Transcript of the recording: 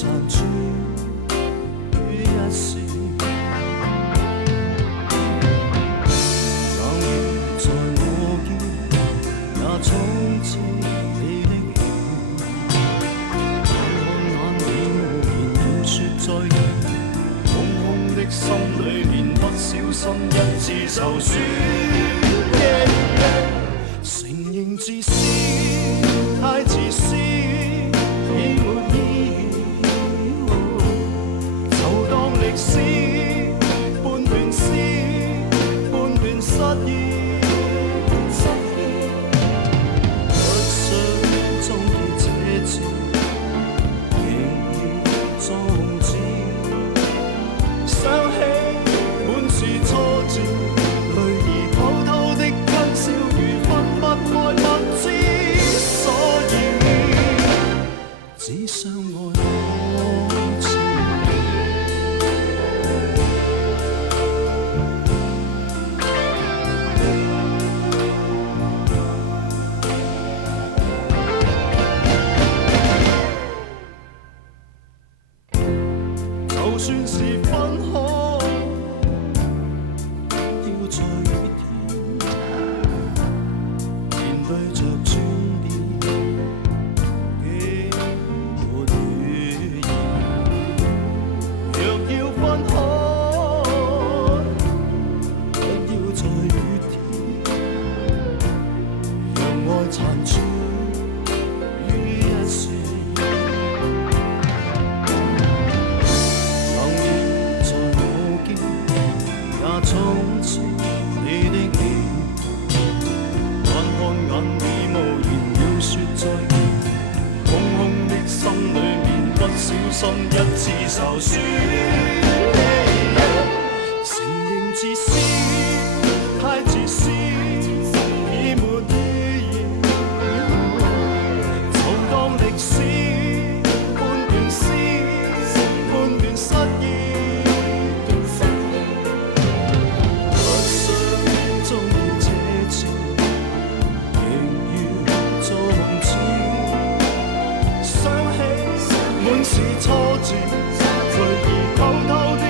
殘存於一時，冷雨在我肩，也衝刺你的臉，看看眼已無言要說再見，空空的心裏面不小心一次就輸。承認自私，太自私，已沒意義。就當歷史，半段詩，半段失意。不想終結這次，仍要終止。想起滿是挫折，淚兒偷偷的吞笑，如分不開不知所以，只相愛多次。就算是分開，要在雨天面對着轉變，竟沒語言。若要分開，不要在雨天，讓愛殘存於一時。冷雨在我肩，也衝刺你的臉，看看眼已無言要說再見，空空的心裏面不小心一次就輸。承認自私，太自私，已沒意義。就當歷史，半段詩，半段失意。不想終結這次，仍要終止。想起滿是挫折，淚兒偷偷的